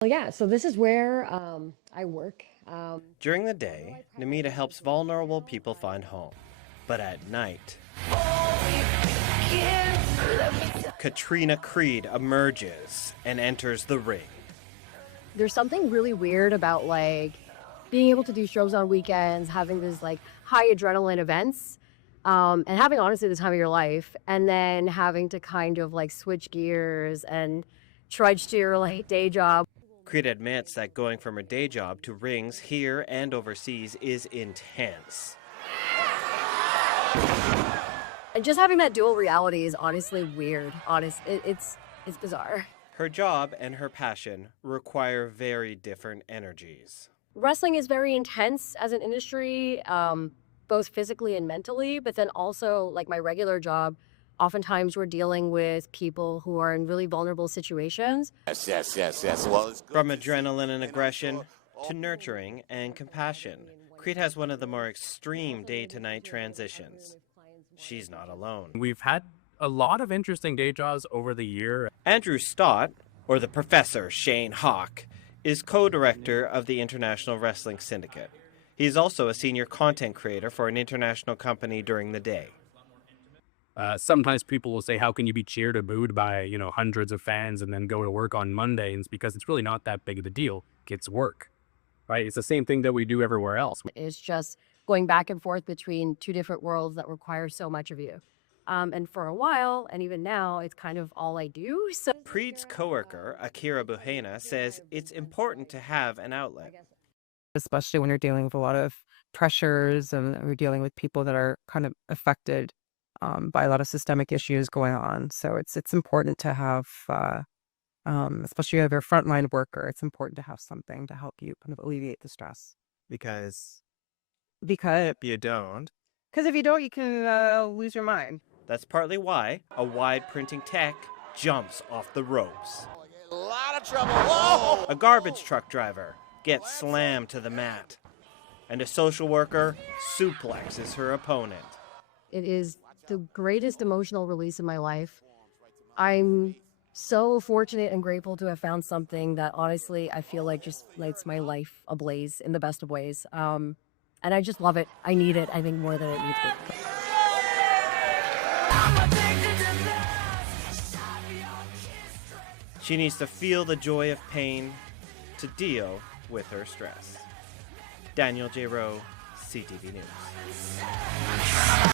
Well, yeah, so this is where I work. During the day, Namita helps vulnerable people find home. But at night, Katrina Creed emerges and enters the ring. There's something really weird about like being able to do shows on weekends, having these like high adrenaline events, and having honestly the time of your life, and then having to kind of like switch gears and trudge to your like day job. Creed admits that going from her day job to rings here and overseas is intense. And just having that dual reality is honestly weird. It's bizarre. Her job and her passion require very different energies. Wrestling is very intense as an industry, both physically and mentally, but then also like my regular job, oftentimes we're dealing with people who are in really vulnerable situations. Yes. Well, it's good From to see, adrenaline and you know, aggression all to nurturing and compassion, Creed has one of the more extreme day-to-night transitions. She's not alone. We've had a lot of interesting day jobs over the year. Andrew Stott, or the Professor Shane Hawk, is co-director of the International Wrestling Syndicate. He is also a senior content creator for an international company during the day. Sometimes people will say, how can you be cheered or booed by, hundreds of fans and then go to work on Monday? And it's because it's really not that big of a deal. It's work, right? It's the same thing that we do everywhere else. It's just going back and forth between two different worlds that require so much of you. And for a while, and even now, it's kind of all I do. So Creed's coworker, Akira Buhena, says it's important to have an outlet. Especially when you're dealing with a lot of pressures and we're dealing with people that are kind of affected by a lot of systemic issues going on. So it's important to have, especially if you're a frontline worker, it's important to have something to help you kind of alleviate the stress. Because Because if you don't, if you don't, you can lose your mind. That's partly why a wide printing tech jumps off the ropes. a lot of trouble. Whoa! A garbage truck driver gets slammed to the mat. And a social worker suplexes her opponent. it is the greatest emotional release of my life. I'm so fortunate and grateful to have found something that honestly I feel like just lights my life ablaze in the best of ways. And I just love it. I need it, I think, more than it needs me. She needs to feel the joy of pain to deal with her stress. Daniel J. Rowe, CTV News.